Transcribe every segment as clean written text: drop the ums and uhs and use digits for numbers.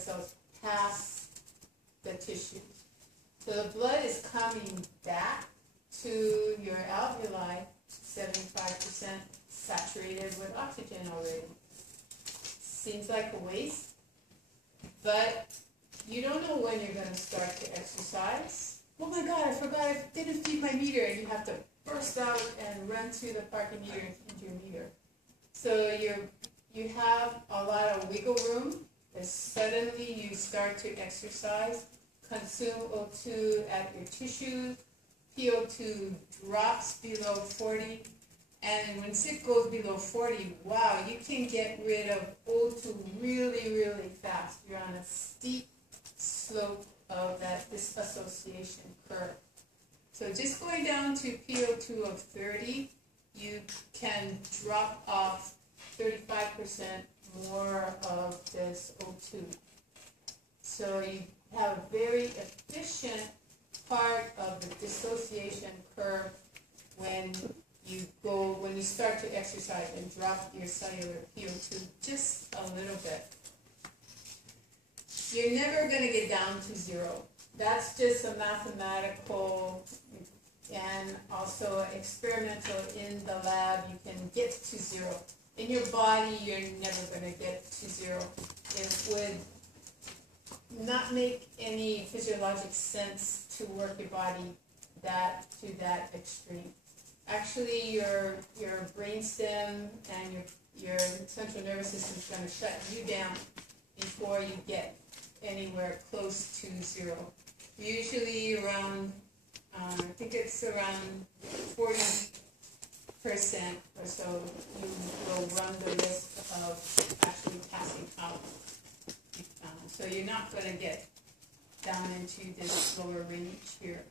blood cells past the tissues. So the blood is coming back to your alveoli, 75% saturated with oxygen already. Seems like a waste, but you don't know when you're going to start to exercise. Oh my God, I forgot I didn't feed my meter, and you have to burst out and run to the parking meter and feed your meter. So you have a lot of wiggle room. As suddenly you start to exercise, consume O2 at your tissues, PO2 drops below 40, and once it goes below 40, wow, you can get rid of O2 really, really fast. You're on a steep slope of that disassociation curve. So just going down to PO2 of 30, you can drop off 35% more of this O2. So you have a very efficient part of the dissociation curve when you start to exercise and drop your cellular PO2 just a little bit. You're never going to get down to zero. That's just a mathematical and also experimental in the lab. You can get to zero. In your body, you're never going to get to zero. It would not make any physiologic sense to work your body to that extreme. Actually, your brainstem and your central nervous system is going to shut you down before you get anywhere close to zero. Usually around, I think it's around 40% or so, you will run the risk of actually passing out. So you're not going to get down into this lower range here.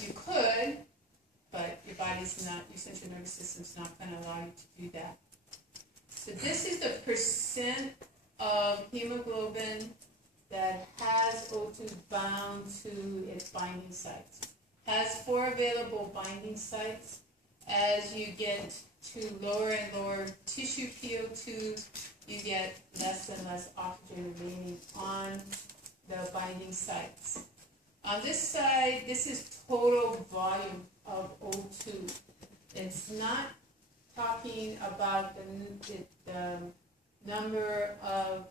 You could, but your body's not, your central nervous system's not going to allow you to do that. So this is the percent of hemoglobin that has O2 bound to its binding sites. Has 4 available binding sites. As you get to lower and lower tissue PO2, you get less and less oxygen remaining on the binding sites. On this side, this is total volume of O2. It's not talking about the number of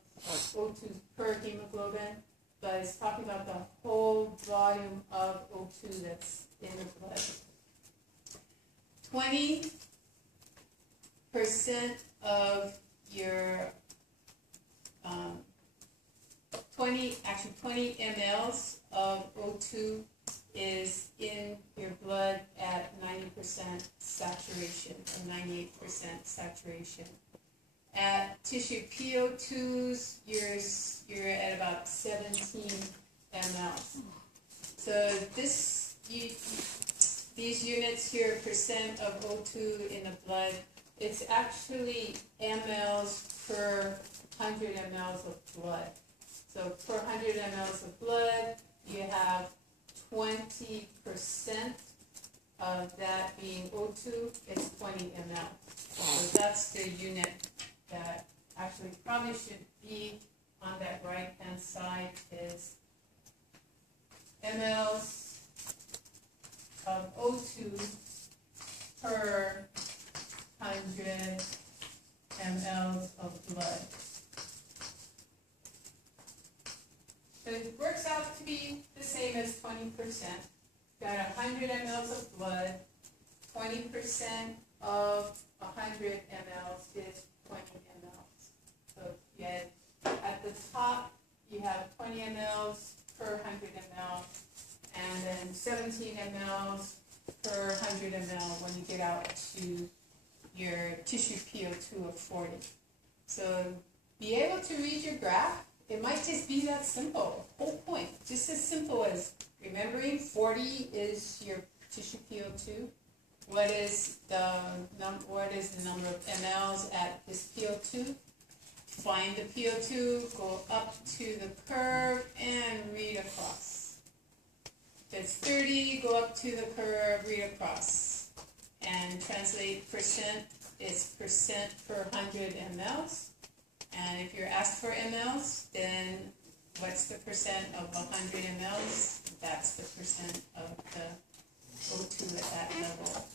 O2 per hemoglobin, but it's talking about the whole volume of O2 that's in the blood. 20% of your 20 mLs of O2 is in your blood at 90% saturation or 98% saturation. At tissue PO2s, you're at about 17 mLs. So these units here, percent of O2 in the blood, it's actually mLs per 100 mLs of blood. So per 100 mLs of blood, you have 20% of that being O2, it's 20 mL. So that's the unit that actually probably should be on that right-hand side is mLs of O2 per 100 mLs of blood. So it works out to be the same as 20%. Got 100 mLs of blood, 20% of 100 mLs is 20 mLs. So you had, at the top, you have 20 mLs per 100 mL, and then 17 mLs per 100 mL when you get out to your tissue PO2 of 40. So be able to read your graph. It might just be that simple. Whole point, just as simple as remembering 40 is your tissue PO2. What is the number of mLs at this PO2? Find the PO2, go up to the curve, and read across. If it's 30, go up to the curve, read across. And translate percent, it's percent per 100 mLs. And if you're asked for mLs, then what's the percent of 100 mLs? That's the percent of the O2 at that level.